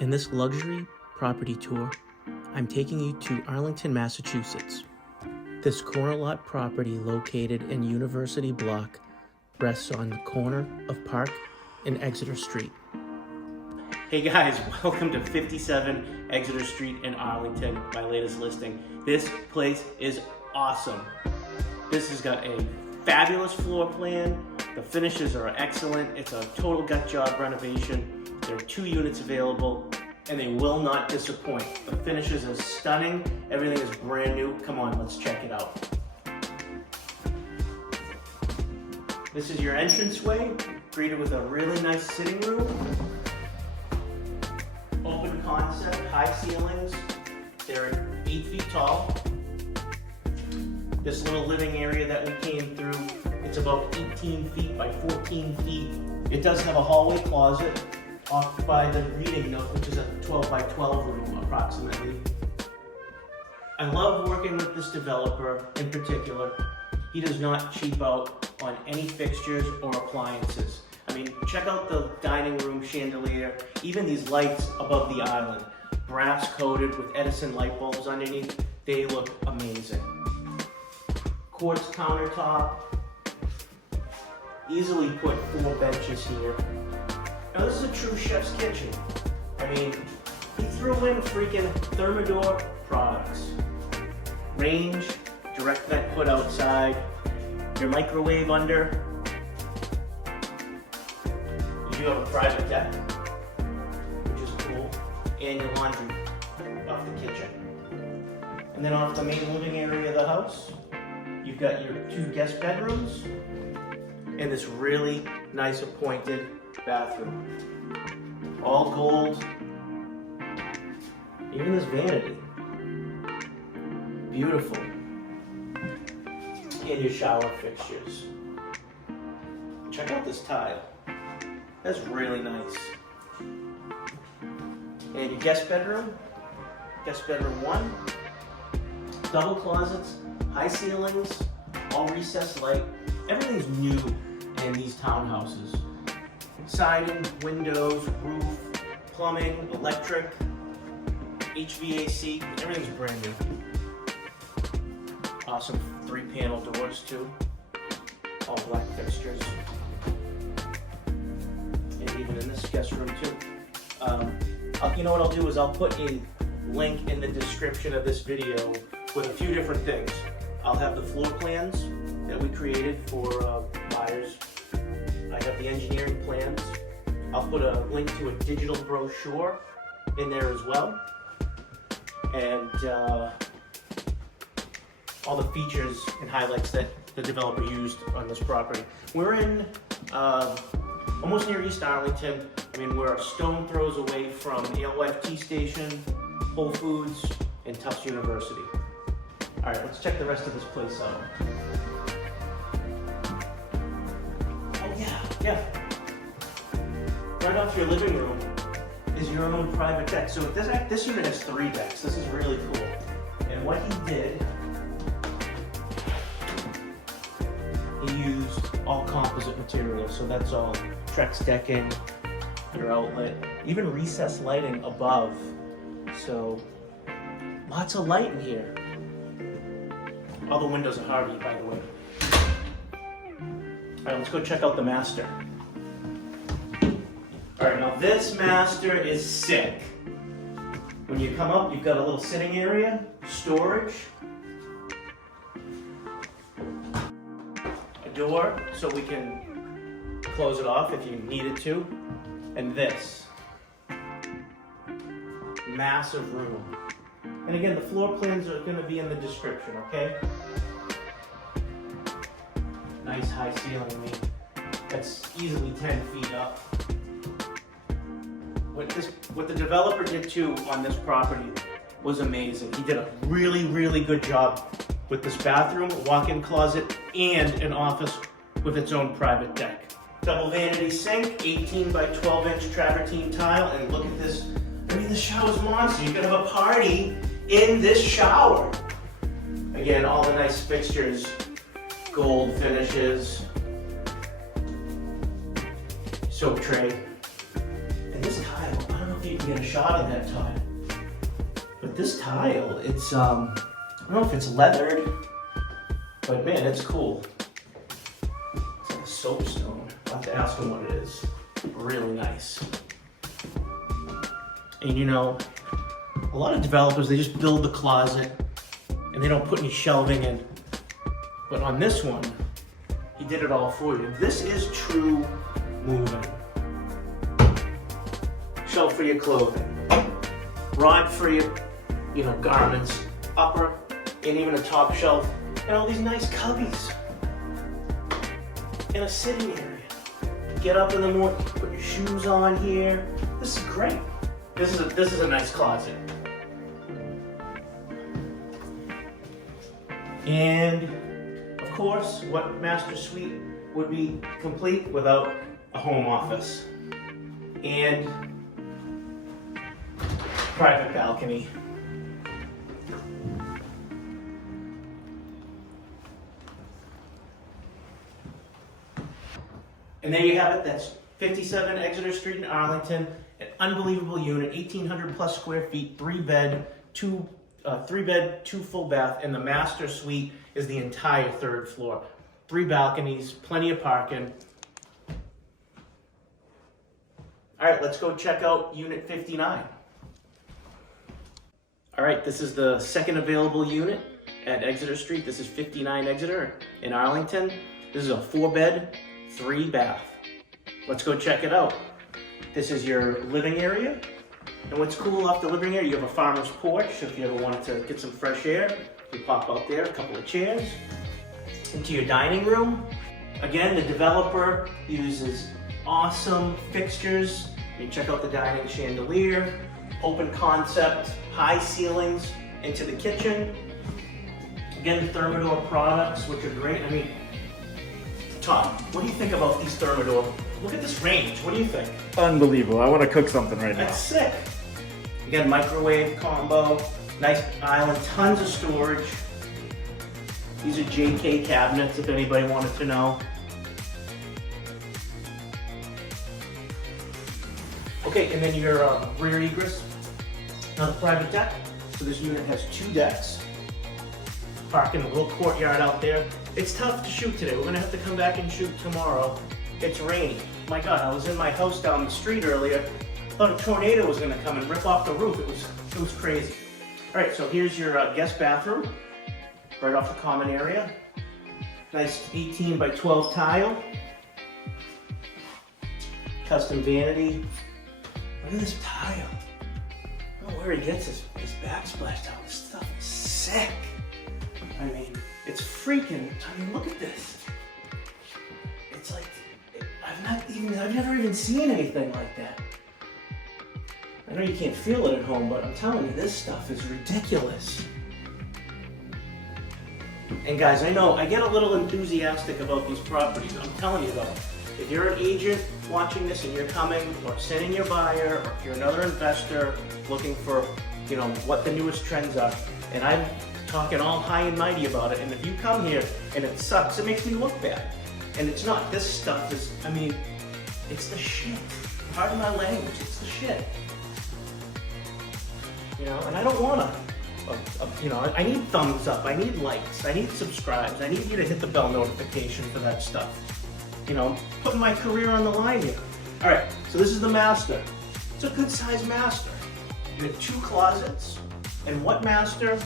In this luxury property tour, I'm taking you to Arlington, Massachusetts. This corner lot property located in University Block rests on the corner of Park and Exeter Street. Hey guys, welcome to 57 Exeter Street in Arlington, my latest listing. This place is awesome. This has got a fabulous floor plan. The finishes are excellent. It's a total gut job renovation. There are 2 units available and they will not disappoint. The finishes are stunning. Everything is brand new. Come on, let's check it out. This is your entranceway, greeted with a really nice sitting room. Open concept, high ceilings. They're 8 feet tall. This little living area that we came through, it's about 18 feet by 14 feet. It does have a hallway closet off by the reading nook, which is a 12 by 12 room approximately. I love working with this developer in particular. He does not cheap out on any fixtures or appliances. I mean, check out the dining room chandelier, even these lights above the island. Brass coated with Edison light bulbs underneath, they look amazing. Quartz countertop, easily put 4 benches here. Now this is a true chef's kitchen. I mean, he threw in freaking THERMADOR products. Range, direct vent put outside, your microwave under. You do have a private deck, which is cool, and your laundry off the kitchen. And then off the main living area of the house, you've got your 2 guest bedrooms and this really nice appointed bathroom. All gold. Even this vanity. Beautiful. And your shower fixtures. Check out this tile. That's really nice. And your guest bedroom 1. Double closets, high ceilings, all recessed light. Everything's new in these townhouses. Siding, windows, roof, plumbing, electric, HVAC, everything's brand new. Awesome 3-panel doors too. All black fixtures. And even in this guest room too. You know what I'll do is I'll put a link in the description of this video with a few different things. I'll have the floor plans that we created for buyers. I have the engineering plans. I'll put a link to a digital brochure in there as well. And all the features and highlights that the developer used on this property. We're in almost near East Arlington. I mean, we're a stone throws away from Alewife T Station, Whole Foods, and Tufts University. All right, let's check the rest of this place out. Oh yeah. Right off your living room is your own private deck. So this unit has 3 decks. This is really cool. And what he did, he used all composite materials. So that's all Trex decking, your outlet, even recessed lighting above. So lots of light in here. All the windows are HARVEY, by the way. All right, let's go check out the master. All right, now this master is sick. When you come up, you've got a little sitting area, storage, a door so we can close it off if you needed to, and this massive room. And again, the floor plans are going to be in the description, okay? Nice high ceiling, that's easily 10 feet up. What the developer did too on this property was amazing. He did a really, really good job with this bathroom, walk-in closet, and an office with its own private deck. Double vanity sink, 18 by 12 inch travertine tile, and look at this. I mean, the shower's monster. You could have a party in this shower. Again, all the nice fixtures, gold finishes, soap tray. And this tile, I don't know if you can get a shot of that tile. But this tile, it's, I don't know if it's leathered, but man, it's cool. It's like a soapstone. I'll have to ask him what it is. Really nice. And you know, a lot of developers, they just build the closet and they don't put any shelving in. But on this one, he did it all for you. This is true moving. Shelf for your clothing, rod for your, you know, garments, upper and even a top shelf, and all these nice cubbies. In a sitting area. Get up in the morning, put your shoes on here. This is great. This is a nice closet. And of course, what master suite would be complete without a home office and private balcony. And there you have it. That's 57 Exeter Street in Arlington. An unbelievable unit, 1,800 plus square feet, 3-bed, 2 full bath, and the master suite is the entire 3rd floor. 3 balconies, plenty of parking. All right, let's go check out unit 59. All right, this is the second available unit at Exeter Street. This is 59 Exeter in Arlington. This is a 4-bed, 3-bath. Let's go check it out. This is your living area. And what's cool off the living area, you have a farmer's porch. So if you ever wanted to get some fresh air, you pop out there, a couple of chairs. Into your dining room. Again, the developer uses awesome fixtures. You check out the dining chandelier, open concept, high ceilings into the kitchen. Again, THERMADOR products, which are great. I mean, Tom, what do you think about these THERMADOR? Look at this range. What do you think? Unbelievable. I want to cook something right now. That's sick. Again, microwave combo, nice island, tons of storage. These are JK cabinets, if anybody wanted to know. Okay, and then your rear egress, another private deck. So this unit has 2 decks. Parking a little courtyard out there. It's tough to shoot today. We're gonna have to come back and shoot tomorrow. It's rainy. My God, I was in my house down the street earlier. Thought a tornado was gonna come and rip off the roof. It was crazy. All right, so here's your guest bathroom, right off the common area. Nice 18 by 12 tile. Custom vanity. Look at this tile. I don't know where he gets his backsplash tile. This stuff is sick. I mean, it's freaking, look at this. It's like, I've never even seen anything like that. I know you can't feel it at home, but I'm telling you, this stuff is ridiculous. And guys, I know I get a little enthusiastic about these properties. I'm telling you though, if you're an agent watching this and you're coming or sending your buyer, or if you're another investor looking for, you know, what the newest trends are, and I'm talking all high and mighty about it, and if you come here and it sucks, it makes me look bad. And it's not. This stuff is, I mean, it's the shit. Pardon my language, it's the shit. You know, and I don't want to, you know, I need thumbs up, I need likes, I need subscribes, I need you to hit the bell notification for that stuff. You know, putting my career on the line here. All right, so this is the master. It's a good sized master. You have 2 closets, and what master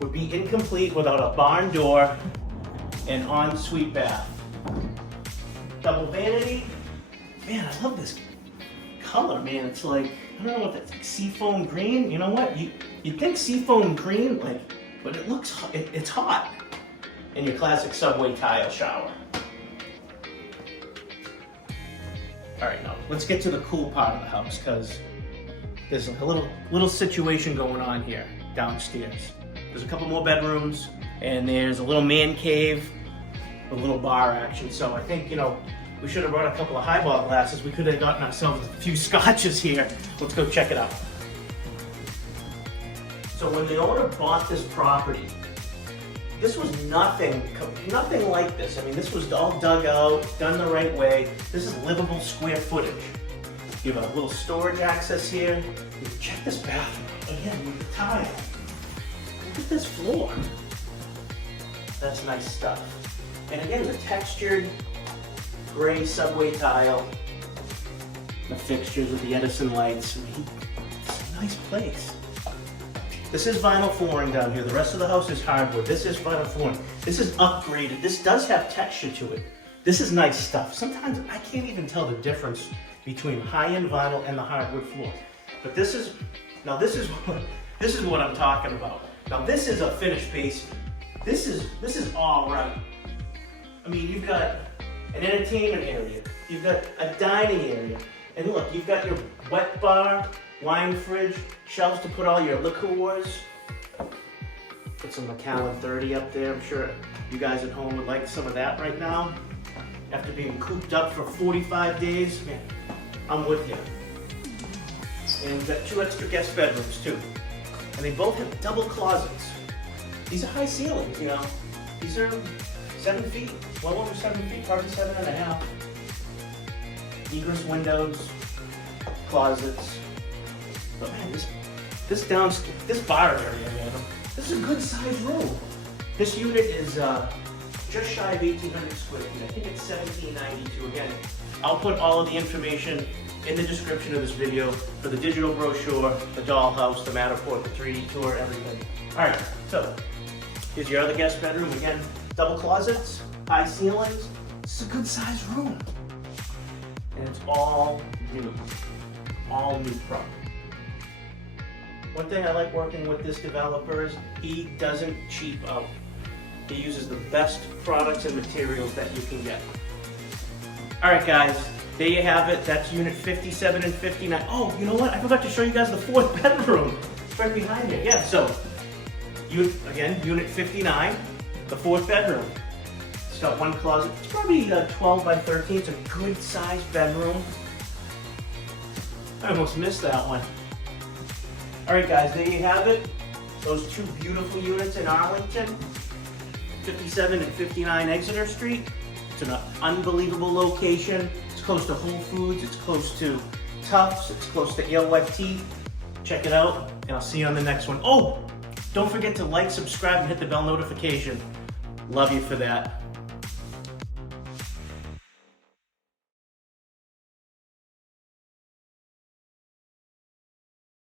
would be incomplete without a barn door and ensuite bath? Double vanity. Man, I love this color, man. It's like, I don't know what that's like, seafoam green. You know what? You'd think seafoam green, like, but it looks, it's hot. And your classic subway tile shower. All right, now let's get to the cool part of the house, because there's a little situation going on here downstairs. There's a couple more bedrooms, and there's a little man cave, a little bar action. So I think, you know, we should have brought a couple of highball glasses. We could have gotten ourselves a few scotches here. Let's go check it out. So when the owner bought this property, this was nothing like this. I mean, this was all dug out, done the right way. This is livable square footage. You have a little storage access here. Check this bathroom, again, with the tile. Look at this floor. That's nice stuff. And again, the textured gray subway tile. The fixtures with the Edison lights. It's a nice place. This is vinyl flooring down here. The rest of the house is hardwood. This is vinyl flooring. This is upgraded. This does have texture to it. This is nice stuff. Sometimes I can't even tell the difference between high-end vinyl and the hardwood floor. But this is what I'm talking about. Now this is a finished basement. This is all right. I mean, you've got an entertainment area. You've got a dining area. And look, you've got your wet bar, wine fridge, shelves to put all your liqueurs. Put some Macallan 30 up there. I'm sure you guys at home would like some of that right now. After being cooped up for 45 days, man, I'm with you. And we've got 2 extra guest bedrooms too. And they both have double closets. These are high ceilings, you know. These are 7 feet, well over 7 feet, probably 7.5. Egress windows, closets. But man, this bar area, man, this is a good sized room. This unit is just shy of 1,800 square feet. I think it's 1,792. Again, I'll put all of the information in the description of this video for the digital brochure, the dollhouse, the Matterport, the 3D tour, everything. All right, so here's your other guest bedroom. Again, double closets, high ceilings. It's a good sized room. And it's all new product. One thing I like working with this developer is he doesn't cheap out. He uses the best products and materials that you can get. All right, guys, there you have it. That's unit 57 and 59. Oh, you know what? I forgot to show you guys the 4th bedroom. It's right behind me. Yeah, so, unit 59, the 4th bedroom. It's got 1 closet. It's probably 12 by 13. It's a good sized bedroom. I almost missed that one. All right, guys, there you have it. Those 2 beautiful units in Arlington, 57 and 59 Exeter Street. It's an unbelievable location. It's close to Whole Foods. It's close to Tufts. It's close to Alewife Tea. Check it out, and I'll see you on the next one. Oh, don't forget to like, subscribe, and hit the bell notification. Love you for that.